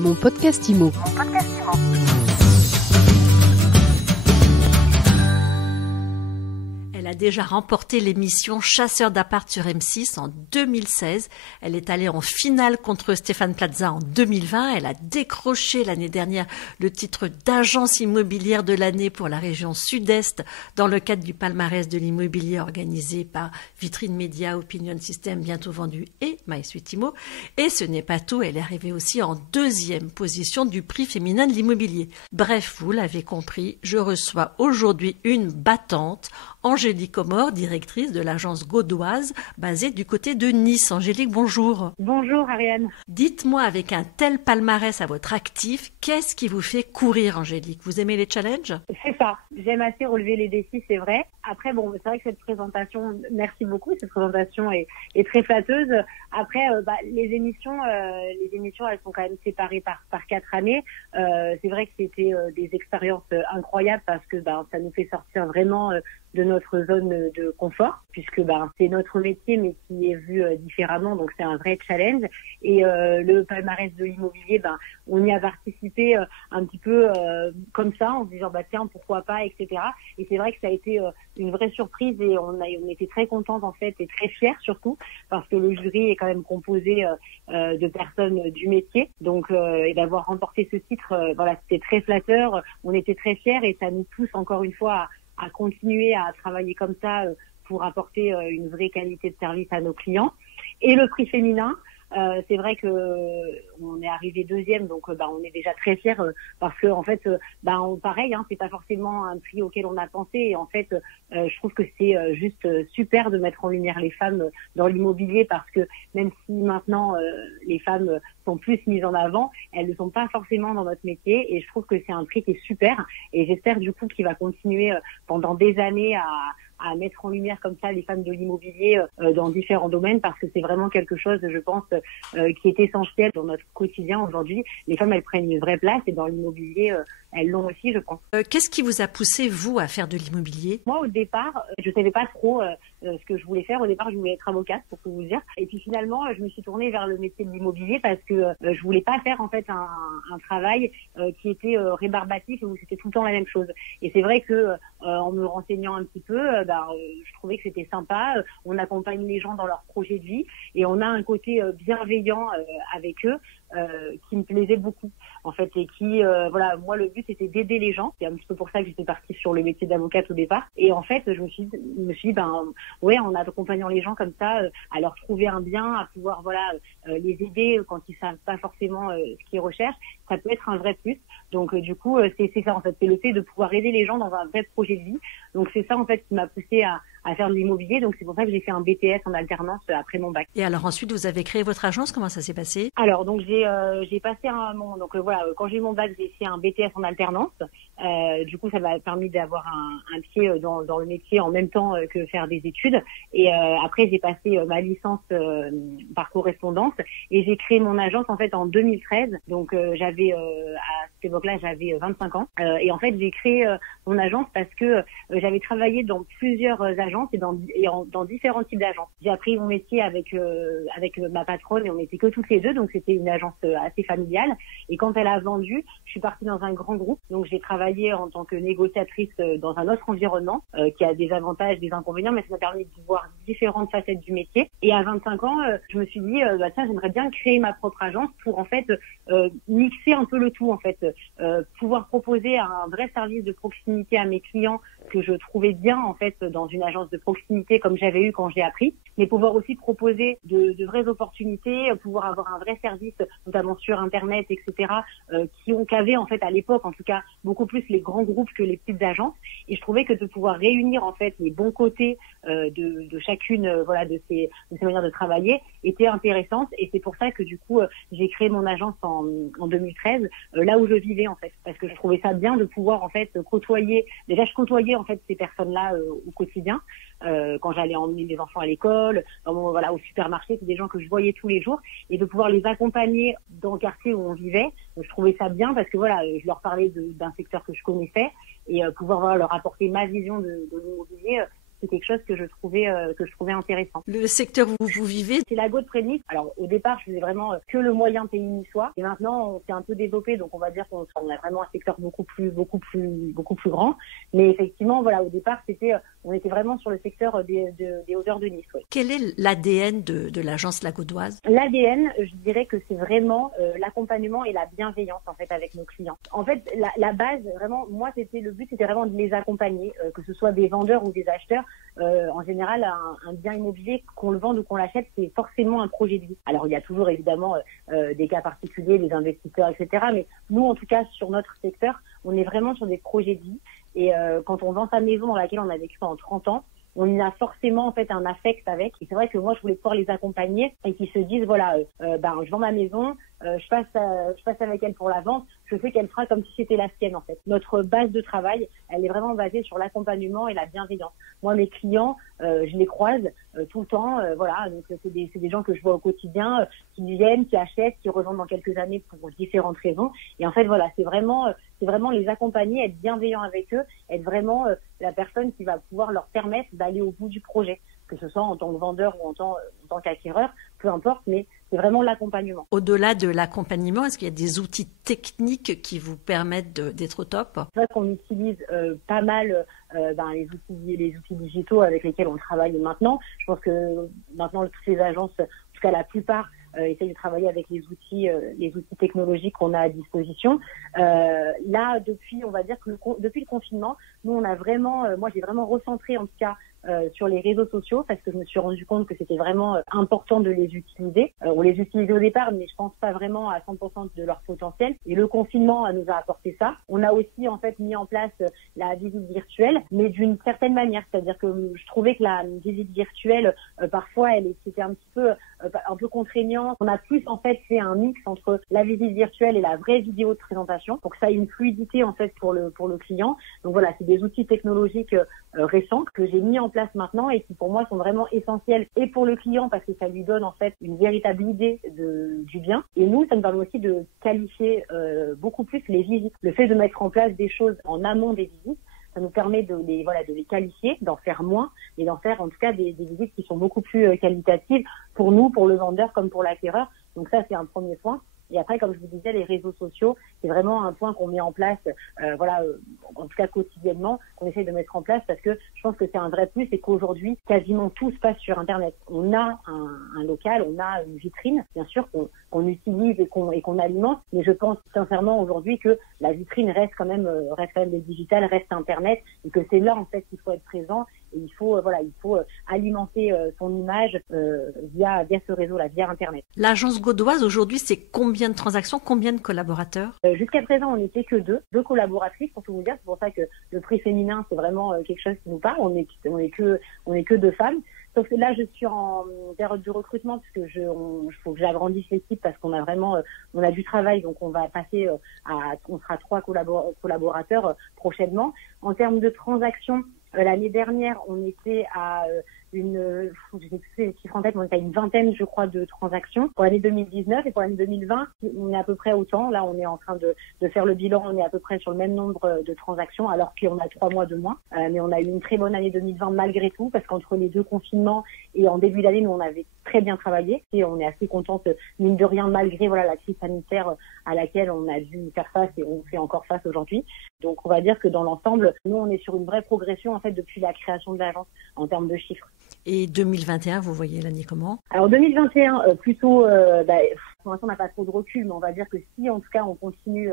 Mon podcast IMO. Elle a déjà remporté l'émission Chasseurs d'appart sur M6 en 2016. Elle est allée en finale contre Stéphane Plaza en 2020. Elle a décroché l'année dernière le titre d'agence immobilière de l'année pour la région Sud-Est dans le cadre du palmarès de l'immobilier organisé par Vitrine Média, Opinion System, Bientôt Vendu et MySuite Immo. Et ce n'est pas tout, elle est arrivée aussi en deuxième position du prix féminin de l'immobilier. Bref, vous l'avez compris, je reçois aujourd'hui une battante, Angélique Omor, directrice de l'agence Gaudoise, basée du côté de Nice. Angélique, bonjour. Bonjour Ariane. Dites-moi, avec un tel palmarès à votre actif, qu'est-ce qui vous fait courir, Angélique? Vous aimez les challenges? C'est ça. J'aime assez relever les défis, c'est vrai. Après, bon, c'est vrai que cette présentation, merci beaucoup, cette présentation est très flatteuse. Après, les émissions, elles sont quand même séparées par 4 années. C'est vrai que c'était des expériences incroyables parce que ça nous fait sortir vraiment de notre zone de confort, puisque c'est notre métier mais qui est vu différemment, donc c'est un vrai challenge. Et le palmarès de l'immobilier, on y a participé un petit peu comme ça, en se disant tiens, pourquoi pas, etc. Et c'est vrai que ça a été une vraie surprise et on était très contentes en fait et très fiers surtout parce que le jury est quand même composé de personnes du métier, donc et d'avoir remporté ce titre, c'était très flatteur. On était très fiers et ça nous pousse encore une fois à continuer à travailler comme ça pour apporter une vraie qualité de service à nos clients. Et le prix féminin, c'est vrai que on est arrivé deuxième, donc on est déjà très fiers parce que en fait, pareil, c'est pas forcément un prix auquel on a pensé. Et en fait, je trouve que c'est juste super de mettre en lumière les femmes dans l'immobilier parce que même si maintenant les femmes sont plus mises en avant, elles ne sont pas forcément dans notre métier. Et je trouve que c'est un prix qui est super. Et j'espère du coup qu'il va continuer pendant des années à mettre en lumière comme ça les femmes de l'immobilier dans différents domaines parce que c'est vraiment quelque chose, je pense, qui est essentiel dans notre quotidien aujourd'hui. Les femmes, elles prennent une vraie place et dans l'immobilier, elles l'ont aussi, je pense. Qu'est-ce qui vous a poussé, vous, à faire de l'immobilier? Moi, au départ, je savais pas trop ce que je voulais faire. Au départ, je voulais être avocate, pour tout vous dire. Et puis finalement, je me suis tournée vers le métier de l'immobilier parce que je voulais pas faire en fait un travail qui était rébarbatif et où c'était tout le temps la même chose. Et c'est vrai que en me renseignant un petit peu, je trouvais que c'était sympa. On accompagne les gens dans leurs projets de vie et on a un côté bienveillant avec eux qui me plaisait beaucoup en fait et qui moi le but c'était d'aider les gens. C'est un petit peu pour ça que j'étais partie sur le métier d'avocate au départ. Et en fait je me suis dit en accompagnant les gens comme ça à leur trouver un bien, à pouvoir les aider quand ils savent pas forcément ce qu'ils recherchent, ça peut être un vrai plus. Donc du coup c'est ça en fait, c'est le fait de pouvoir aider les gens dans un vrai projet de vie. Donc c'est ça en fait qui m'a poussée à faire de l'immobilier. Donc c'est pour ça que j'ai fait un BTS en alternance après mon bac. Et alors ensuite vous avez créé votre agence, comment ça s'est passé? Alors donc j'ai passé quand j'ai eu mon bac, j'ai fait un BTS en alternance. Du coup ça m'a permis d'avoir un pied dans le métier en même temps que faire des études. Et après j'ai passé ma licence par correspondance et j'ai créé mon agence en fait en 2013. Donc j'avais à cette époque-là j'avais 25 ans et en fait j'ai créé mon agence parce que j'avais travaillé dans plusieurs agences et dans différents types d'agences. J'ai appris mon métier avec ma patronne et on n'était que toutes les deux, donc c'était une agence assez familiale. Et quand elle a vendu, je suis partie dans un grand groupe, donc j'ai travaillé en tant que négociatrice dans un autre environnement qui a des avantages, des inconvénients, mais ça m'a permis de voir différentes facettes du métier. Et à 25 ans, je me suis dit j'aimerais bien créer ma propre agence pour en fait mixer un peu le tout en fait, pouvoir proposer un vrai service de proximité à mes clients que je trouvais bien en fait dans une agence de proximité comme j'avais eu quand j'ai appris, mais pouvoir aussi proposer de vraies opportunités, pouvoir avoir un vrai service notamment sur internet, etc. Qu'avaient en fait à l'époque en tout cas beaucoup plus les grands groupes que les petites agences. Et je trouvais que de pouvoir réunir en fait les bons côtés de chacune de ces manières de travailler était intéressante. Et c'est pour ça que du coup j'ai créé mon agence en 2013 là où je vivais en fait, parce que je trouvais ça bien de pouvoir en fait côtoyer. Déjà je côtoyais en fait ces personnes-là au quotidien quand j'allais emmener les enfants à l'école, au supermarché, c'est des gens que je voyais tous les jours et de pouvoir les accompagner dans le quartier où on vivait. Je trouvais ça bien parce que je leur parlais d'un secteur que je connaissais et pouvoir leur apporter ma vision de l'immobilier. c'est quelque chose que je trouvais intéressant. Le secteur où vous vivez, c'est la Gaud de Prédnice. Alors au départ, je faisais vraiment que le moyen pays niçois, et maintenant on s'est un peu développé, donc on va dire qu'on a vraiment un secteur beaucoup plus grand. Mais effectivement, voilà, au départ, on était vraiment sur le secteur des hauteurs de Nice. Oui. Quel est l'ADN de l'agence La Gaudoise? L'ADN, je dirais que c'est vraiment l'accompagnement et la bienveillance en fait avec nos clients. En fait, la base, vraiment, moi, le but, c'était vraiment de les accompagner, que ce soit des vendeurs ou des acheteurs. En général, un bien immobilier, qu'on le vende ou qu'on l'achète, c'est forcément un projet de vie. Alors, il y a toujours évidemment des cas particuliers, des investisseurs, etc. Mais nous, en tout cas, sur notre secteur, on est vraiment sur des projets de vie. Et quand on vend sa maison dans laquelle on a vécu pendant 30 ans, on y a forcément en fait un affect avec. Et c'est vrai que moi, je voulais pouvoir les accompagner et qu'ils se disent voilà, je vends ma maison, je passe avec elle pour la vente, je sais qu'elle fera comme si c'était la sienne en fait. Notre base de travail, elle est vraiment basée sur l'accompagnement et la bienveillance. Moi, mes clients, je les croise tout le temps, voilà. Donc c'est des gens que je vois au quotidien, qui viennent, qui achètent, qui revendent dans quelques années pour différentes raisons. Et en fait, voilà, c'est vraiment les accompagner, être bienveillant avec eux, être vraiment la personne qui va pouvoir leur permettre d'aller au bout du projet, que ce soit en tant que vendeur ou en tant qu'acquéreur, peu importe, mais c'est vraiment l'accompagnement. Au-delà de l'accompagnement, est-ce qu'il y a des outils techniques qui vous permettent d'être au top? C'est vrai qu'on utilise pas mal les outils digitaux avec lesquels on travaille maintenant. Je pense que maintenant, toutes les agences, en tout cas la plupart, essayent de travailler avec les outils technologiques qu'on a à disposition. Là, depuis le confinement, nous on a vraiment, moi j'ai vraiment recentré en tout cas sur les réseaux sociaux parce que je me suis rendu compte que c'était vraiment important de les utiliser. On les utilisait au départ, mais je pense pas vraiment à 100% de leur potentiel. Et le confinement nous a apporté ça. On a aussi en fait mis en place la visite virtuelle, mais d'une certaine manière, c'est-à-dire que je trouvais que la visite virtuelle parfois c'était un petit peu contraignant. On a plus en fait fait un mix entre la visite virtuelle et la vraie vidéo de présentation pour que ça ait une fluidité en fait pour le client. Donc voilà, c'est des outils technologiques récents que j'ai mis en place maintenant et qui pour moi sont vraiment essentiels et pour le client parce que ça lui donne en fait une véritable idée du bien, et nous ça nous permet aussi de qualifier beaucoup plus les visites. Le fait de mettre en place des choses en amont des visites, ça nous permet de les qualifier, d'en faire moins et d'en faire en tout cas des visites qui sont beaucoup plus qualitatives pour nous, pour le vendeur comme pour l'acquéreur. Donc ça c'est un premier point. Et après, comme je vous disais, les réseaux sociaux, c'est vraiment un point qu'on met en place, en tout cas quotidiennement, qu'on essaie de mettre en place parce que je pense que c'est un vrai plus et qu'aujourd'hui, quasiment tout se passe sur Internet. On a un local, on a une vitrine, bien sûr, qu'on utilise et qu'on alimente, mais je pense sincèrement aujourd'hui que la vitrine reste quand même le digital, reste Internet, et que c'est là en fait qu'il faut être présent. Et il faut alimenter son image via ce réseau-là, via Internet. L'agence gaudoise aujourd'hui, c'est combien de transactions, combien de collaborateurs? Jusqu'à présent, on n'était que deux collaboratrices, pour tout vous dire. C'est pour ça que le prix féminin, c'est vraiment quelque chose qui nous parle. On est que deux femmes. Sauf que là, je suis en période de recrutement parce que faut que j'agrandisse l'équipe parce qu'on a vraiment, on a du travail, donc on va passer on sera 3 collaborateurs prochainement. En termes de transactions, l'année dernière, on était à j'ai plus les chiffres en tête, mais on était à une vingtaine, je crois, de transactions. Pour l'année 2019 et pour l'année 2020, on est à peu près autant. Là, on est en train de faire le bilan. On est à peu près sur le même nombre de transactions, alors qu'on a 3 mois de moins. Mais on a eu une très bonne année 2020 malgré tout, parce qu'entre les 2 confinements et en début d'année, nous, on avait très bien travaillé. Et on est assez contente, mine de rien, malgré la crise sanitaire à laquelle on a dû faire face et on fait encore face aujourd'hui. Donc, on va dire que dans l'ensemble, nous, on est sur une vraie progression, en fait, depuis la création de l'agence en termes de chiffres. Et 2021, vous voyez l'année comment? Alors 2021, plutôt, pour l'instant on n'a pas trop de recul, mais on va dire que si en tout cas on continue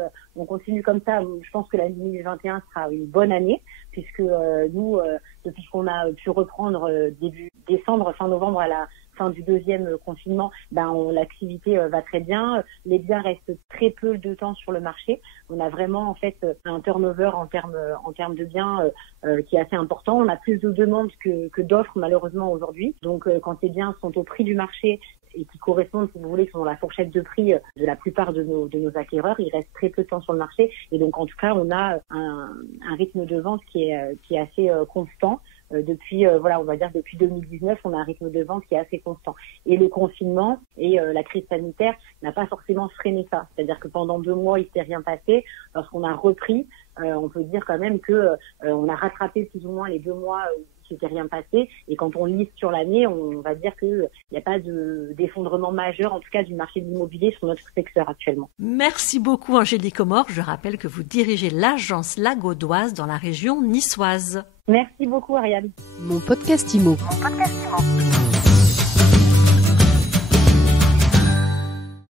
comme ça, je pense que l'année 2021 sera une bonne année, puisque nous, depuis qu'on a pu reprendre début décembre, fin novembre à la fin du 2e confinement, l'activité va très bien. Les biens restent très peu de temps sur le marché. On a vraiment en fait un turnover en termes de biens qui est assez important. On a plus de demandes que d'offres malheureusement aujourd'hui. Donc quand ces biens sont au prix du marché et qui correspondent, si vous voulez, qui sont dans la fourchette de prix de la plupart de nos acquéreurs, il reste très peu de temps sur le marché. Et donc en tout cas, on a un rythme de vente qui est assez constant. Depuis on va dire depuis 2019, on a un rythme de vente qui est assez constant. Et le confinement et la crise sanitaire n'a pas forcément freiné ça. C'est-à-dire que pendant 2 mois, il s'est rien passé. Lorsqu'on a repris, on peut dire quand même que on a rattrapé plus ou moins les 2 mois s'était rien passé. Et quand on liste sur l'année, on va dire qu'il n'y a pas d'effondrement majeur, en tout cas du marché de l'immobilier sur notre secteur actuellement. Merci beaucoup Angélique Omor. Je rappelle que vous dirigez l'agence La Gaudoise dans la région niçoise. Merci beaucoup Ariane. Mon podcast IMO.